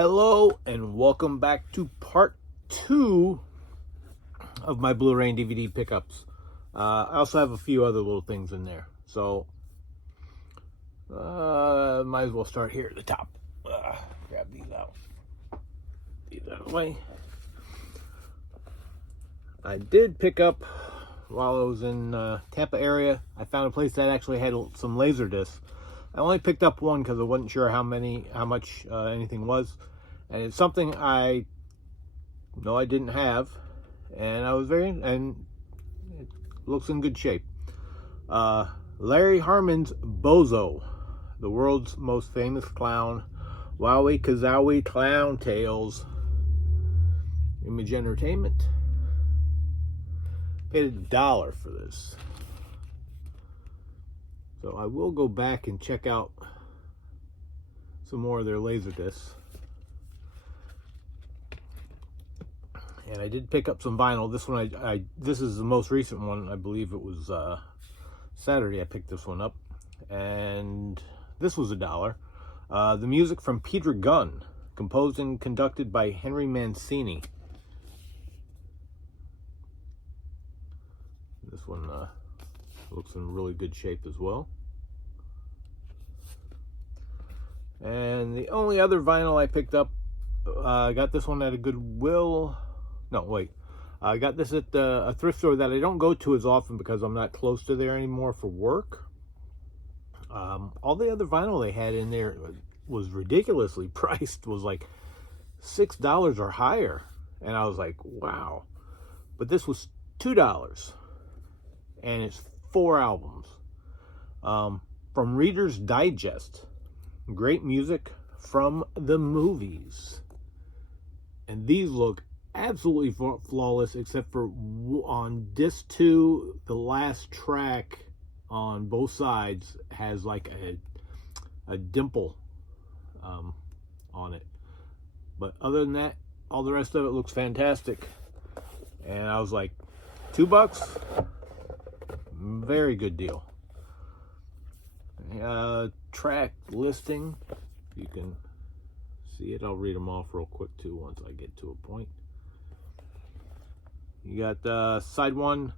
Hello and welcome back to part 2 of my Blu-ray and DVD pickups. I also have a few other little things in there, so might as well start here at the top. Grab these out of the way. I did pick up, while I was in Tampa area, I found a place that actually had some laser discs. I only picked up one because I wasn't sure how much anything was, and it's something I didn't have, and and it looks in good shape. Larry Harmon's Bozo, the world's most famous clown, Wowie Kazowie Clown Tales, Image Entertainment. Paid $1 for this. So I will go back and check out some more of their laser discs. And I did pick up some vinyl. This one, this is the most recent one. I believe it was Saturday I picked this one up. And this was $1. The music from Peter Gunn, composed and conducted by Henry Mancini. This one looks in really good shape as well. And the only other vinyl I picked up, I got this one at a Goodwill. No, wait. I got this at a thrift store that I don't go to as often because I'm not close to there anymore for work. All the other vinyl they had in there was ridiculously priced. Was like $6 or higher. And I was like, wow. But this was $2. And it's 4 albums. From Reader's Digest. Great music from the movies. And these look absolutely flawless, except for on disc 2, the last track on both sides has like a dimple on it. But other than that, all the rest of it looks fantastic. And I was like, $2? Very good deal. Track listing, you can see it. I'll read them off real quick too once I get to a point. You got side 1,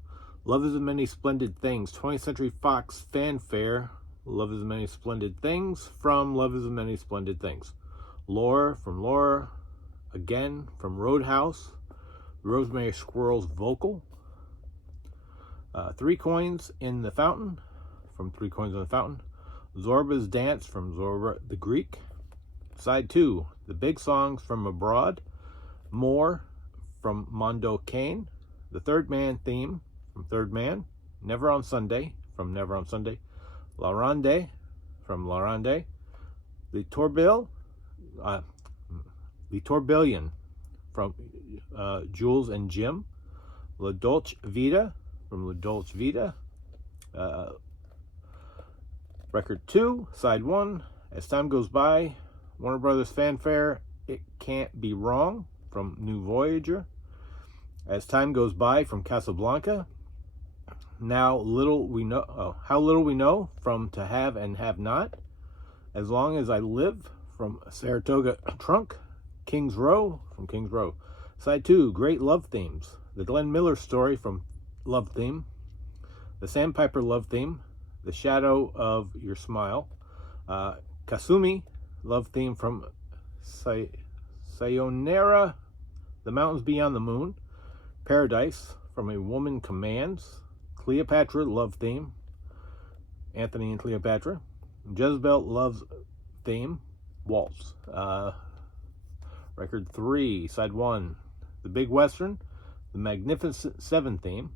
Love is a Many Splendid Things, 20th Century Fox fanfare, Love is a Many Splendid Things from Love is a Many Splendid Things. Lore from Lore, again from Roadhouse, Rosemary Squirrel's vocal. 3 Coins in the Fountain from 3 Coins in the Fountain. Zorba's Dance from Zorba the Greek. Side 2, The Big Songs from Abroad. More from Mondo Kane. The Third Man theme from Third Man. Never on Sunday from Never on Sunday. La Ronde from La Ronde. The Tourbillon from Jules and Jim. La Dolce Vita from La Dolce Vita. Record 2, Side 1, As Time Goes By, Warner Brothers fanfare, It Can't Be Wrong from New Voyager. As Time Goes By from Casablanca. How Little We Know from To Have and Have Not. As Long as I Live from Saratoga Trunk. King's Row from King's Row. Side 2, Great Love Themes. The Glenn Miller Story from Love Theme. The Sandpiper Love Theme. The Shadow of Your Smile. Kasumi Love Theme from Sayonara. The Mountains Beyond the Moon. Paradise from A Woman Commands. Cleopatra Love Theme. Anthony and Cleopatra. Jezebel Love's Theme. Waltz. Record 3, Side 1, The Big Western. The Magnificent Seven Theme.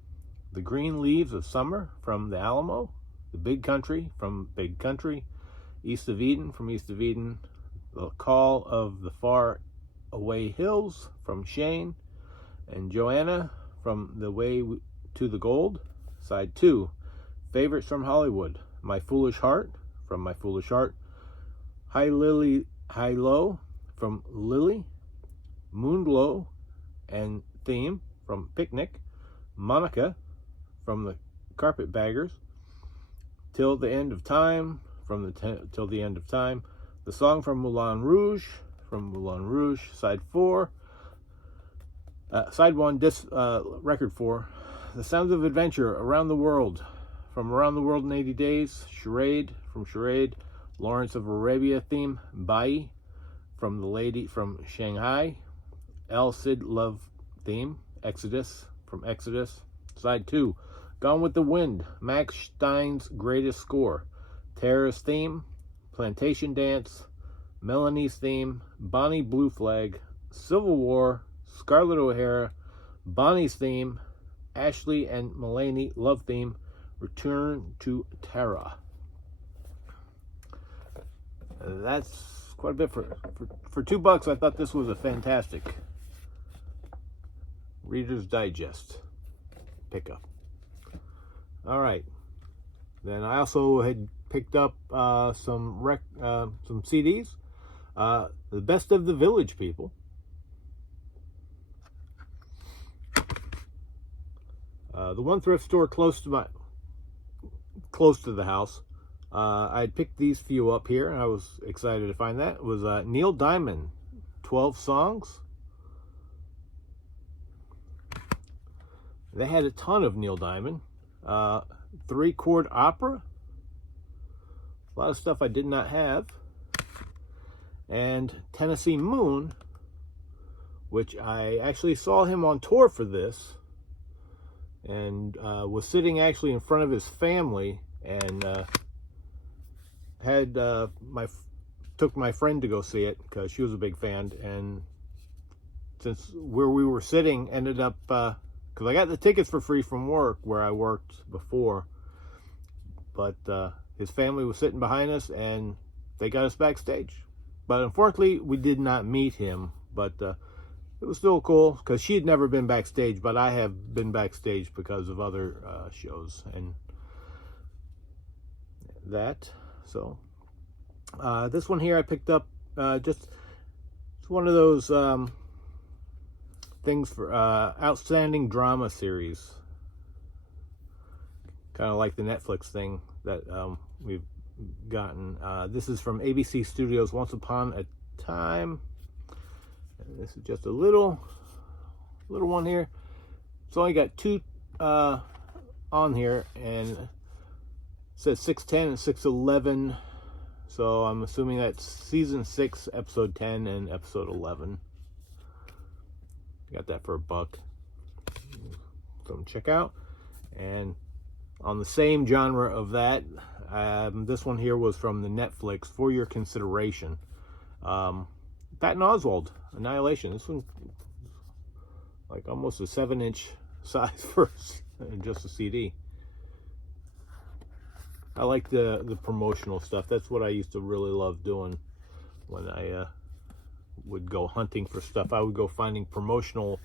The Green Leaves of Summer from The Alamo. The Big Country from Big Country. East of Eden from East of Eden. The Call of the Far Away Hills from Shane. And Joanna from The Way to the Gold. Side 2, Favorites from Hollywood. My Foolish Heart from My Foolish Heart. High Low from Lily. Moonglow and Theme from Picnic. Monica from the Carpetbaggers. Till the End of Time from Till the End of Time. The Song from Moulin Rouge from Moulin Rouge. Side 4. Side 1, record 4. The Sounds of Adventure, Around the World. From Around the World in 80 Days. Charade, from Charade. Lawrence of Arabia theme, Bai. From The Lady from Shanghai. El Cid Love theme, Exodus, from Exodus. Side 2, Gone with the Wind, Max Stein's greatest score. Tara's theme, Plantation Dance, Melanie's theme, Bonnie Blue Flag, Civil War, Scarlett O'Hara, Bonnie's theme, Ashley and Mulaney love theme, Return to Tara. That's quite a bit for $2. I thought this was a fantastic Reader's Digest pickup. All right. Then I also had picked up some CDs. The Best of the Village People. The one thrift store close to the house. I picked these few up here, and I was excited to find that. It was Neil Diamond, 12 songs. They had a ton of Neil Diamond. 3-chord opera. A lot of stuff I did not have. And Tennessee Moon, which I actually saw him on tour for this, and was sitting actually in front of his family, and took my friend to go see it because she was a big fan. And since where we were sitting ended up, because I got the tickets for free from work where I worked before, but his family was sitting behind us and they got us backstage. But unfortunately, we did not meet him, but it was still cool because she had never been backstage, but I have been backstage because of other shows and that. So this one here I picked up, it's one of those things for outstanding drama series, kind of like the Netflix thing that we've gotten. This is from ABC Studios, Once Upon a Time. And this is just a little one here. It's only got 2 on here, and it says 610 and 611. So I'm assuming that's season 6, episode 10 and episode 11. Got that for $1. So check out. And on the same genre of that, this one here was from the Netflix, For Your Consideration. Patton Oswalt, Annihilation. This one, like almost a 7-inch size for just a CD. I like the promotional stuff. That's what I used to really love doing when I would go hunting for stuff. I would go finding promotional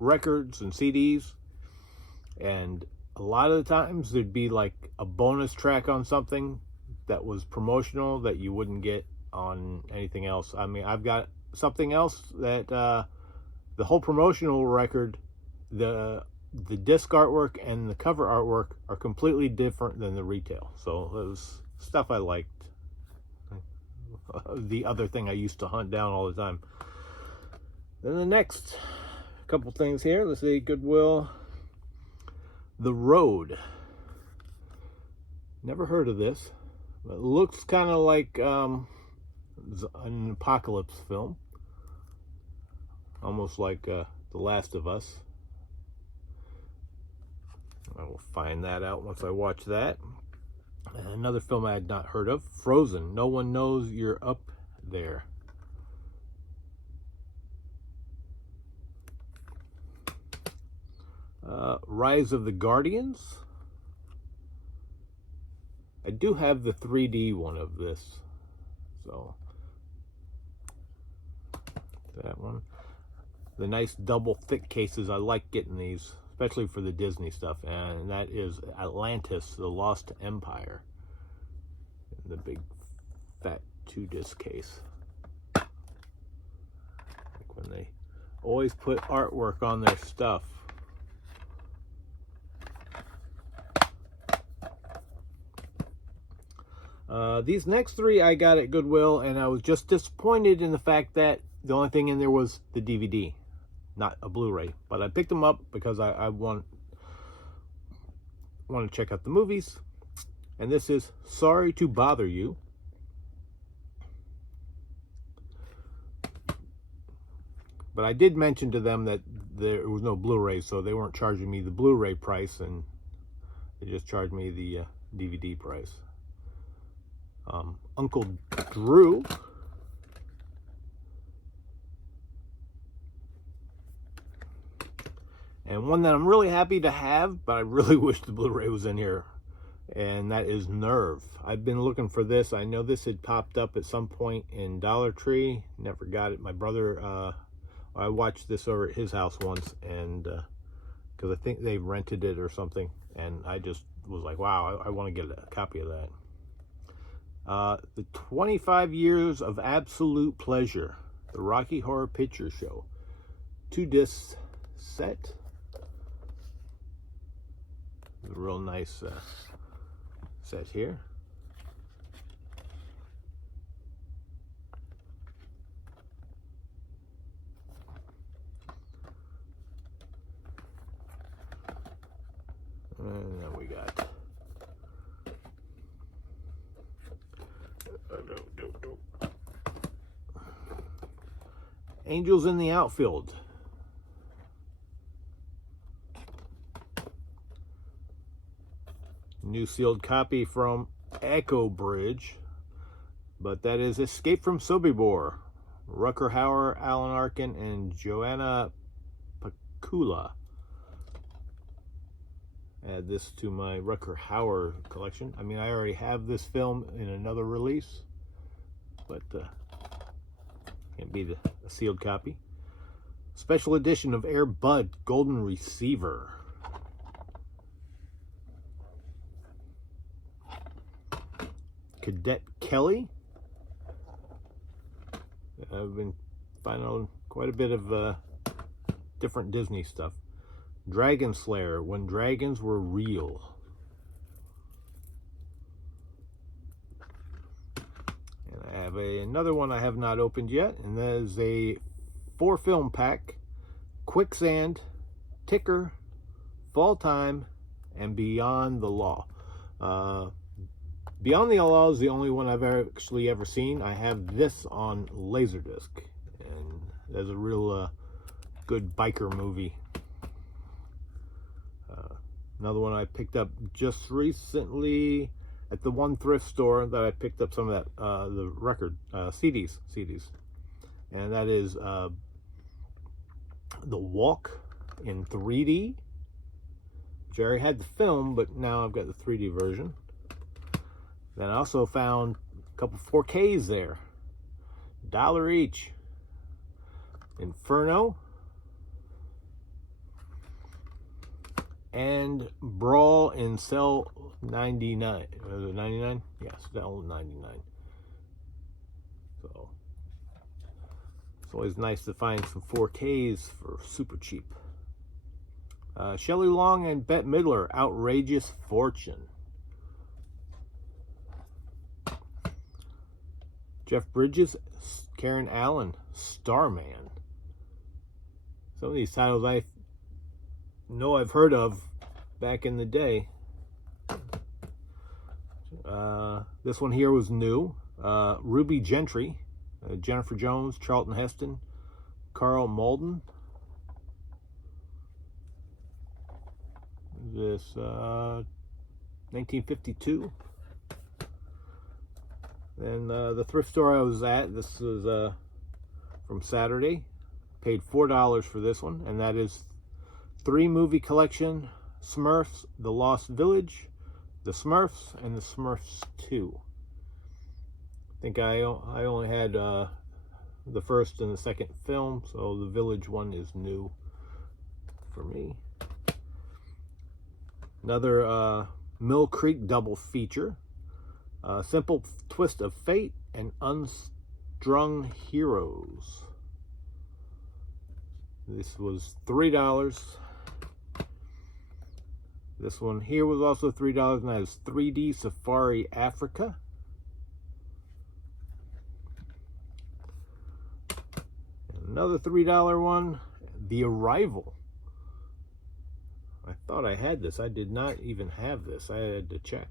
records and CDs, and a lot of the times there'd be like a bonus track on something that was promotional that you wouldn't get on anything else. I mean, I've got something else that the whole promotional record, the disc artwork and the cover artwork are completely different than the retail. So it was stuff I liked. The other thing I used to hunt down all the time. Then the next couple things here. Let's see, Goodwill. The Road. Never heard of this. But it looks kind of like an apocalypse film. Almost like The Last of Us. I will find that out once I watch that. And another film I had not heard of, Frozen. No One Knows You're Up There. Rise of the Guardians. I do have the 3D one of this. So, that one. The nice double thick cases. I like getting these, especially for the Disney stuff. And that is Atlantis, The Lost Empire. In the big fat 2-disc case. Like when they always put artwork on their stuff. These next three I got at Goodwill, and I was just disappointed in the fact that the only thing in there was the DVD, not a Blu-ray. But I picked them up because I want to check out the movies. And this is Sorry to Bother You. But I did mention to them that there was no Blu-ray, so they weren't charging me the Blu-ray price, and they just charged me the DVD price. Uncle Drew. And one that I'm really happy to have, but I really wish the Blu-ray was in here, and that is Nerve. I've been looking for this. I know this had popped up at some point in Dollar Tree. Never got it. My brother, I watched this over at his house once, and because I think they rented it or something, and I just was like, wow, I want to get a copy of that. The 25 Years of Absolute Pleasure, the Rocky Horror Picture Show. 2-disc set. A real nice set here. And then we got Angels in the Outfield. New sealed copy from Echo Bridge, but that is Escape from Sobibor. Rucker Hauer, Alan Arkin, and Joanna Pakula. Add this to my Rucker Hauer collection. I mean, I already have this film in another release, but can't beat a sealed copy. Special edition of Air Bud Golden Receiver. Cadet Kelly. I've been finding quite a bit of different Disney stuff. Dragon Slayer, When Dragons Were Real. And I have another one I have not opened yet, and that is a 4-film pack. Quicksand, Ticker, Fall Time, and Beyond the Law. Beyond the Law is the only one I've actually ever seen. I have this on Laserdisc, and there's a real good biker movie. Another one I picked up just recently at the one thrift store that I picked up some of that the record CDs, and that is The Walk in 3D. Which I already had the film, but now I've got the 3D version. Then I also found a couple 4Ks there, $1 each. Inferno and Brawl in Cell 99. Was it 99? Yes, Cell 99. So it's always nice to find some 4Ks for super cheap. Shelley Long and Bette Midler, Outrageous Fortune. Jeff Bridges, Karen Allen, Starman. Some of these titles I know I've heard of back in the day. This one here was new. Ruby Gentry, Jennifer Jones, Charlton Heston, Carl Malden. This 1952. Then the thrift store I was at, this was from Saturday. Paid $4 for this one, and that is 3-movie collection: Smurfs, The Lost Village, The Smurfs, and The Smurfs 2. I think I only had the first and the second film, so the Village one is new for me. Another Mill Creek double feature. Simple Twist of Fate and Unstrung Heroes. This was $3. This one here was also $3, and that is 3D Safari Africa. Another $3 one, The Arrival. I thought I had this. I did not even have this. I had to check.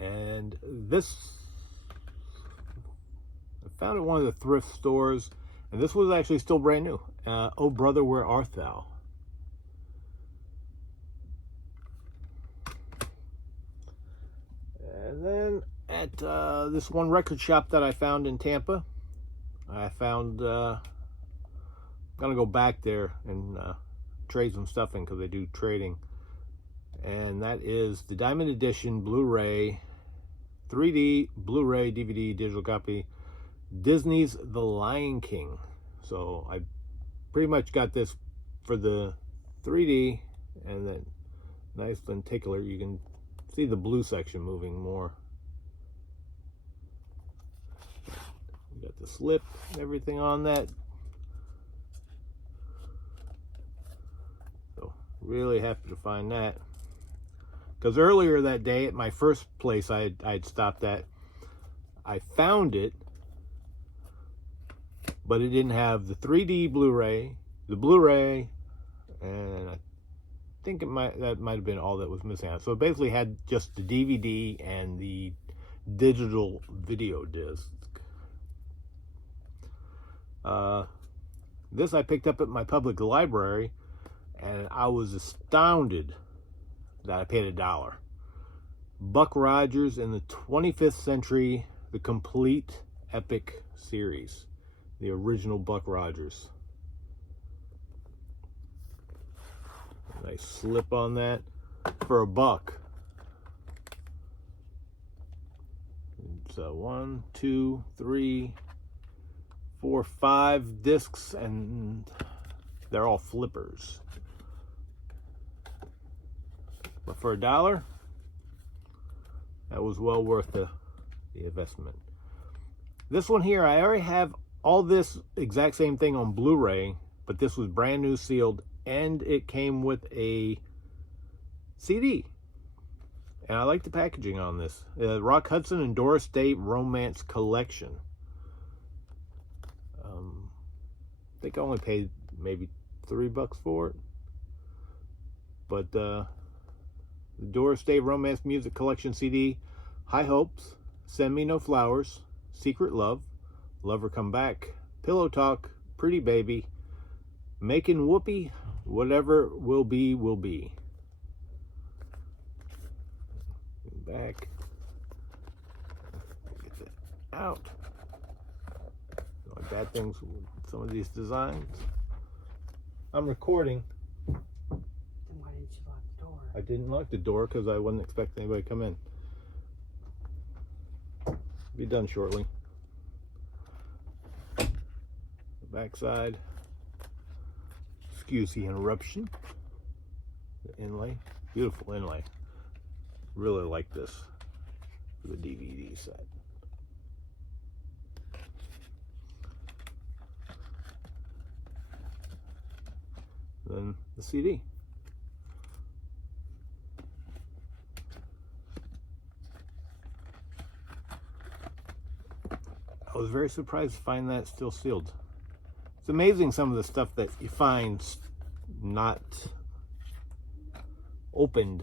And this, I found it at one of the thrift stores, and this was actually still brand new. Oh Brother, Where Art Thou? And then at this one record shop that I found in Tampa, I found, I'm gonna go back there and trade some stuff in because they do trading. And that is the Diamond Edition Blu-ray 3D Blu-ray DVD digital copy, Disney's The Lion King. So I pretty much got this for the 3D, and then nice lenticular. You can see the blue section moving more. You got the slip and everything on that. So really happy to find that. Because earlier that day at my first place I'd stopped at, I found it, but it didn't have the 3D Blu-ray, the Blu-ray, and I think that might have been all that was missing out. So it basically had just the DVD and the digital video disc. This I picked up at my public library, and I was astounded that I paid $1. Buck Rogers in the 25th Century, the complete epic series, the original Buck Rogers. Nice slip on that for $1. So 1, 2, 3, 4, 5 discs, and they're all flippers. But for $1, that was well worth the investment. This one here, I already have all this exact same thing on Blu-ray, but this was brand new sealed, and it came with a CD. And I like the packaging on this. Rock Hudson and Doris Day Romance Collection. I think I only paid maybe $3 for it. But the Doris Day Romance Music Collection CD, High Hopes, Send Me No Flowers, Secret Love, Lover Come Back, Pillow Talk, Pretty Baby, Making Whoopee, Whatever Will Be, Will Be. Back. Get that out. Like bad things with some of these designs. I'm recording. Then why didn't you lock the door? I didn't lock the door because I wasn't expecting anybody to come in. Be done shortly. The back side. Excuse the interruption. The inlay. Beautiful inlay. Really like this for the DVD set. Then the CD. I was very surprised to find that still sealed. It's amazing some of the stuff that you find not opened.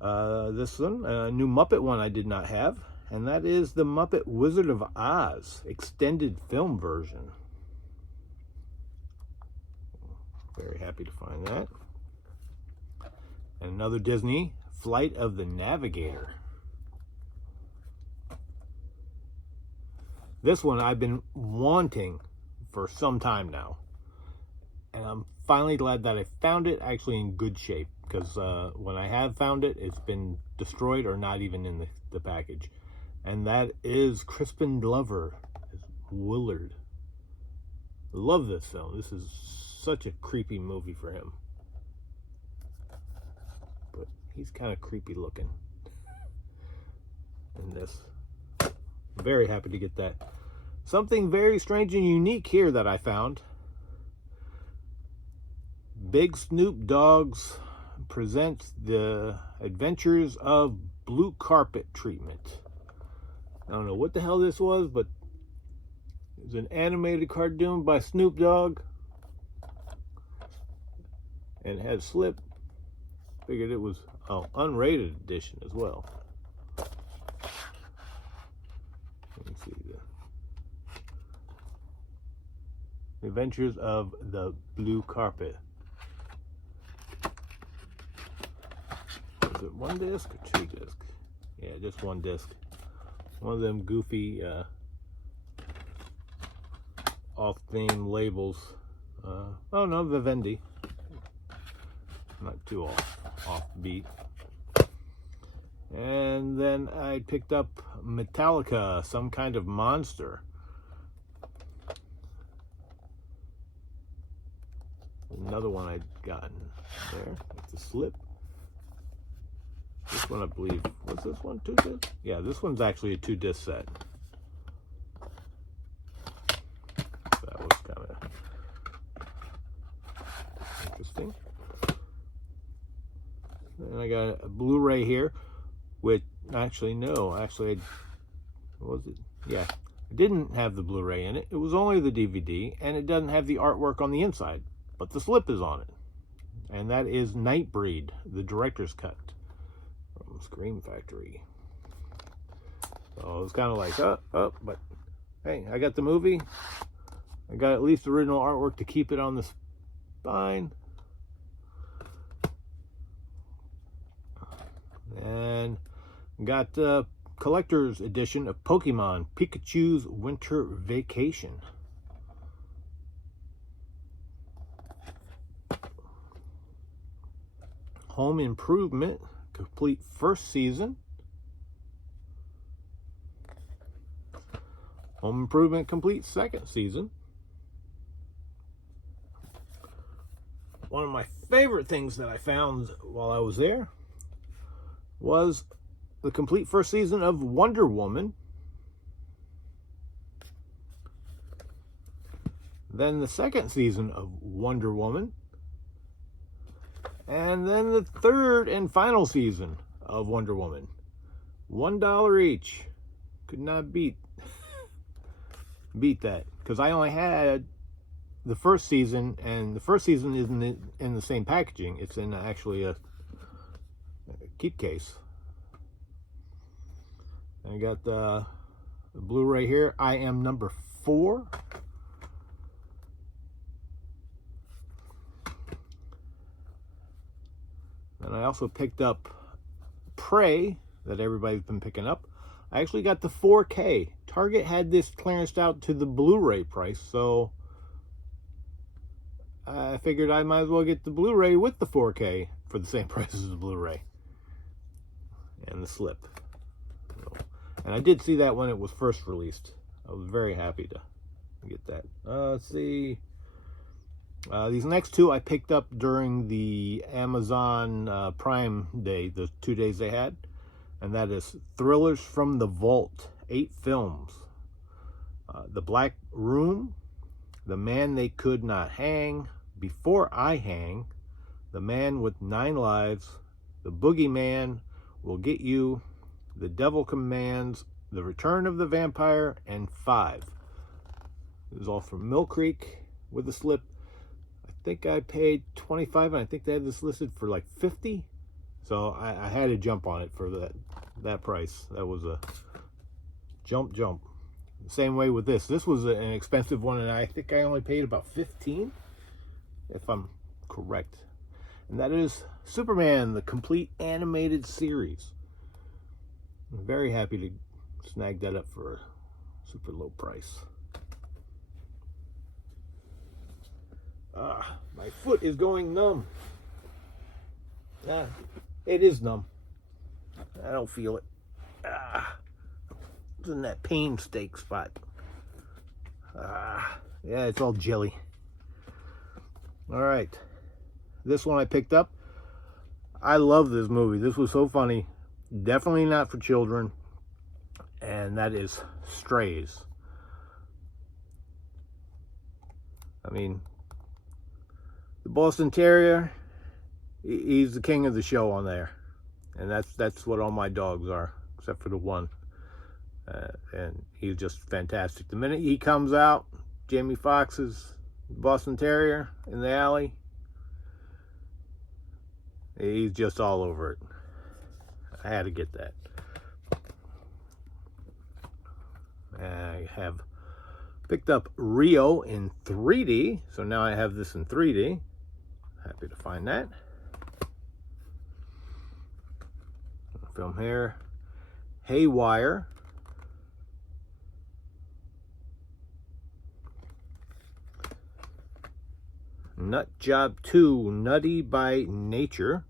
This one, a new Muppet one I did not have, and that is the Muppet Wizard of Oz extended film version. Very happy to find that. And another Disney, Flight of the Navigator. This one I've been wanting for some time now, and I'm finally glad that I found it actually in good shape, because when I have found it, it's been destroyed or not even in the package. And that is Crispin Glover as Willard. Love this film. This is such a creepy movie for him, but he's kind of creepy looking in this. Very happy to get that. Something very strange and unique here that I found. Big Snoop Dogs presents the Adventures of Blue Carpet Treatment. I don't know what the hell this was, but it was an animated cartoon by Snoop Dogg. And it had slip. Figured it was unrated edition as well. Let me see the Adventures of the Blue Carpet. Is it one disc or two discs? Yeah, just one disc. One of them goofy off-theme labels. Oh no, Vivendi. Not too off-beat. And then I picked up Metallica, Some Kind of Monster. Another one I'd gotten there. It's a slip. This one, I believe, was this one 2 disc? Yeah, this one's actually a 2-disc set. That was kind of interesting. And I got a Blu-ray here, which actually, what was it? Yeah, it didn't have the Blu-ray in it. It was only the DVD, and it doesn't have the artwork on the inside, but the slip is on it. And that is Nightbreed, the director's cut from Scream Factory. So it was kind of like, but hey, I got the movie. I got at least the original artwork to keep it on the spine. And got the collector's edition of Pokemon Pikachu's Winter Vacation. Home Improvement complete first season. Home Improvement complete second season. One of my favorite things that I found while I was there was the complete first season of Wonder Woman. Then the second season of Wonder Woman. And then the third and final season of Wonder Woman. $1 each. Could not beat that. Because I only had the first season, and the first season isn't in the same packaging. It's in actually a keep case. I got the Blu-ray here. I Am Number 4. And I also picked up Prey, that everybody's been picking up. I actually got the 4K. Target had this clearanced out to the Blu-ray price, so I figured I might as well get the Blu-ray with the 4K for the same price as the Blu-ray. And the slip. And I did see that when it was first released. I was very happy to get that. Let's see. These next two I picked up during the Amazon Prime Day, the 2 days they had. And that is Thrillers from the Vault, 8 films. The Black Room, The Man They Could Not Hang, Before I Hang, The Man with 9 Lives, The Boogeyman Will Get You, The Devil Commands, The Return of the Vampire, and 5. It was all from Mill Creek with a slip. I think I paid $25, and I think they had this listed for like $50. So I had to jump on it for that price. That was a jump. The same way with this. This was an expensive one, and I think I only paid about $15, if I'm correct. And that is Superman, the complete animated series. I'm very happy to snag that up for a super low price. My foot is going numb. It is numb. I don't feel it. It's in that pain steak spot. Yeah, it's all jelly. All right. This one I picked up. I love this movie. This was so funny. Definitely not for children. And that is Strays. I mean, the Boston Terrier, he's the king of the show on there. And that's what all my dogs are, except for the one. And he's just fantastic. The minute he comes out, Jamie Foxx's Boston Terrier in the alley, he's just all over it. I had to get that. I have picked up Rio in 3D, so now I have this in 3D. Happy to find that. Film here. Haywire. Nut Job 2, Nutty by Nature.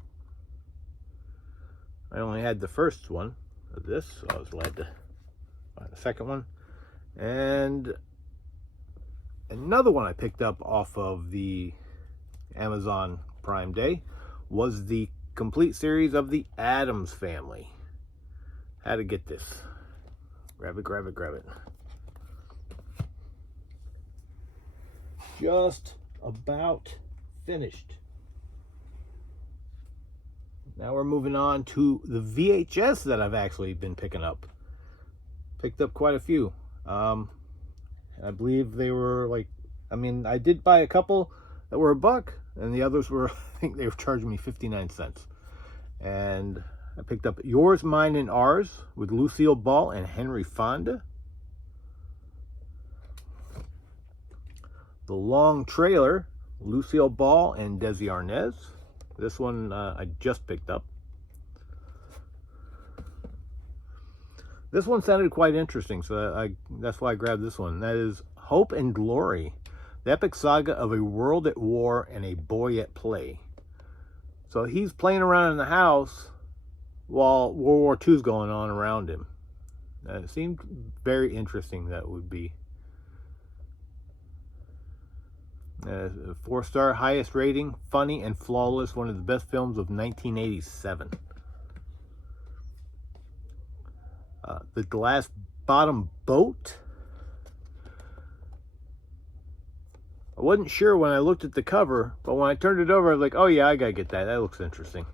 I only had the first one of this, so I was glad to find the second one. And another one I picked up off of the Amazon Prime Day was the complete series of the Addams Family. Had to get this. Grab it, grab it, grab it. Just about finished. Now we're moving on to the VHS that I've actually been picking up. Picked up quite a few. I believe they were like, I did buy a couple that were $1, and the others were, I think they were charging me 59 cents. And I picked up Yours, Mine, and Ours with Lucille Ball and Henry Fonda. The Long Trailer, Lucille Ball and Desi Arnaz. This one I just picked up. This one sounded quite interesting, so that's why I grabbed this one. That is Hope and Glory, the epic saga of a world at war and a boy at play. So he's playing around in the house while World War II is going on around him. It seemed very interesting. That would be. 4-star, highest rating, funny and flawless, one of the best films of 1987. The Glass Bottom Boat. I wasn't sure when I looked at the cover, but when I turned it over, I was like, oh yeah, I gotta get that. That looks interesting.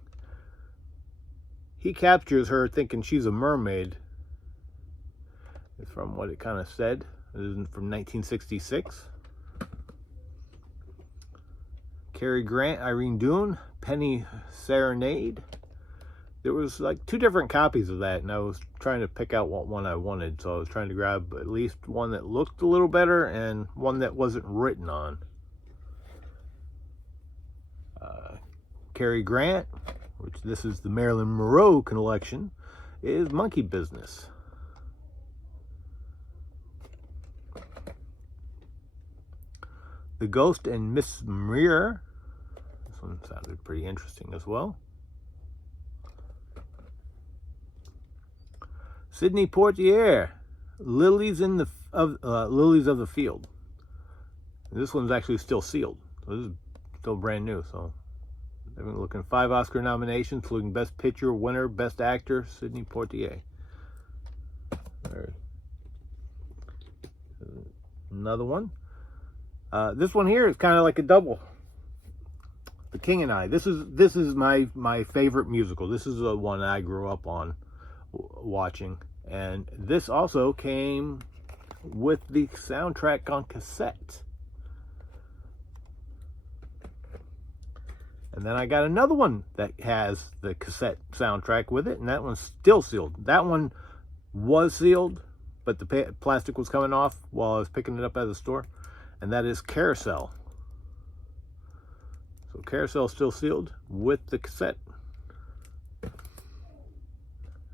He captures her thinking she's a mermaid. From what it kind of said. It is from 1966. Cary Grant, Irene Dunne, Penny Serenade. There was like 2 different copies of that, and I was trying to pick out what one I wanted. So I was trying to grab at least one that looked a little better and one that wasn't written on. Cary Grant, which this is the Marilyn Monroe collection, is Monkey Business. The Ghost and Miss Muir. This one sounded pretty interesting as well. Sidney Poitier, Lilies of the Field. This one's actually still sealed. So this is still brand new. So they've been looking 5 Oscar nominations, including Best Picture winner, Best Actor, Sidney Poitier. There's another one. This one here is kind of like a double. The King and I. This is my favorite musical. This is the one I grew up on watching, and this also came with the soundtrack on cassette. And then I got another one that has the cassette soundtrack with it, and that one's still sealed. That one was sealed, but the plastic was coming off while I was picking it up at the store, and that is Carousel. So Carousel is still sealed with the cassette.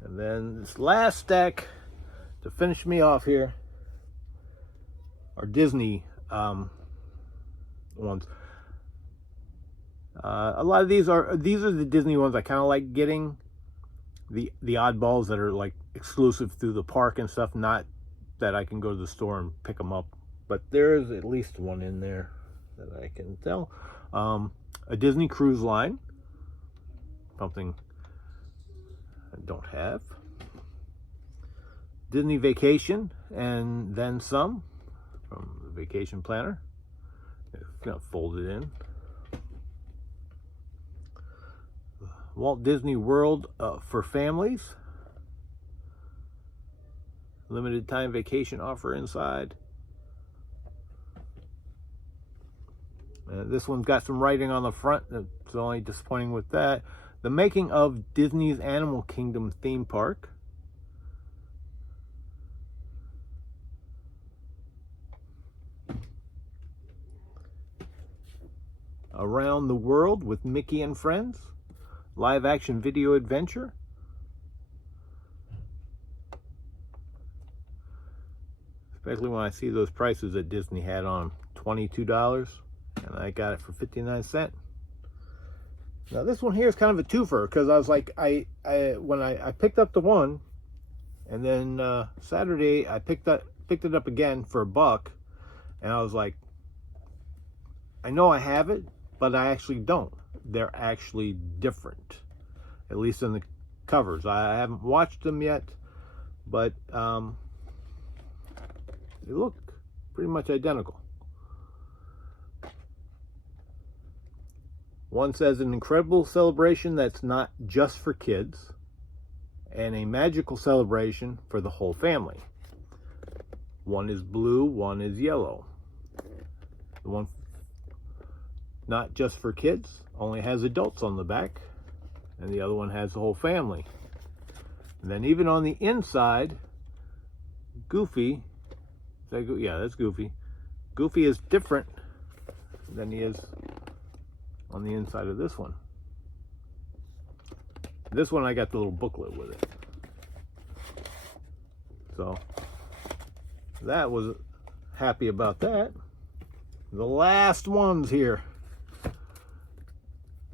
And then this last stack to finish me off here are Disney ones. A lot of these are the Disney ones I kind of like getting. The oddballs that are like exclusive through the park and stuff, not that I can go to the store and pick them up. But there's at least one in there that I can tell. A Disney Cruise Line, something I don't have. Disney Vacation and Then Some from the Vacation Planner. It's gonna fold it in. Walt Disney World for Families. Limited time vacation offer inside. This one's got some writing on the front. It's only disappointing with that. The making of Disney's Animal Kingdom theme park. Around the World with Mickey and Friends. Live action video adventure. Especially when I see those prices that Disney had on $22, and I got it for 59 cents. Now this one here is kind of a twofer, because I was like, when I picked up the one, and then Saturday I picked it up again for $1, and I was like, I know I have it, but I actually don't. They're actually different, at least in the covers. I haven't watched them yet, but they look pretty much identical. One says an incredible celebration that's not just for kids, and a magical celebration for the whole family. One is blue, one is yellow. The one not just for kids only has adults on the back, and the other one has the whole family. And then even on the inside, Goofy, yeah, that's Goofy. Goofy is different than he is on the inside of this one. This one I got the little booklet with it. So that was happy about that. The last ones here.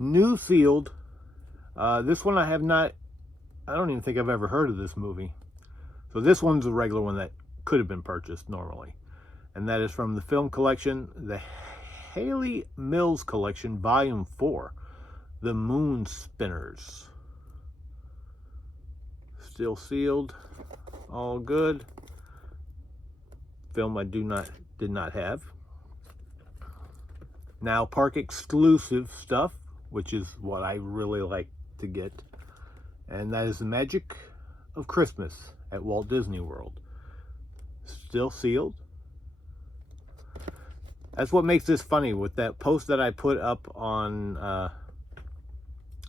Newfield. This one I don't even think I've ever heard of this movie. So this one's a regular one that could have been purchased normally. And that is from the film collection, the Haley Mills Collection, Volume 4, The Moon Spinners. Still sealed, all good. Film I did not have. Now park exclusive stuff, which is what I really like to get. And that is The Magic of Christmas at Walt Disney World. Still sealed. That's what makes this funny with that post that I put up on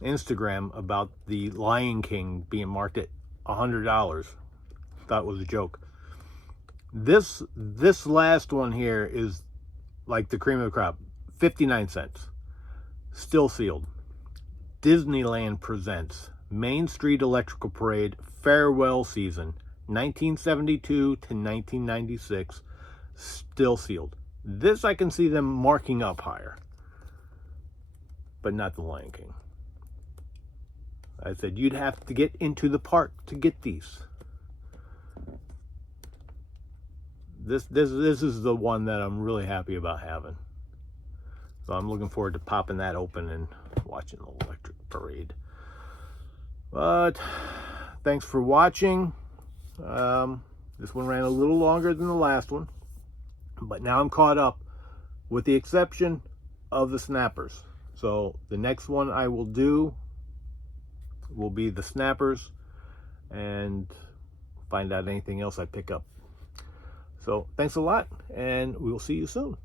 Instagram about the Lion King being marked at $100. Thought it was a joke. This last one here is like the cream of the crop. 59 cents. Still sealed. Disneyland presents Main Street Electrical Parade Farewell Season 1972 to 1996. Still sealed. This I can see them marking up higher, but not the Lion King. I said you'd have to get into the park to get these. This is the one that I'm really happy about having. So I'm looking forward to popping that open and watching the electric parade. But thanks for watching. This one ran a little longer than the last one, but now I'm caught up, with the exception of the snappers. So the next one I will do will be the snappers, and find out anything else I pick up. So thanks a lot, and we will see you soon.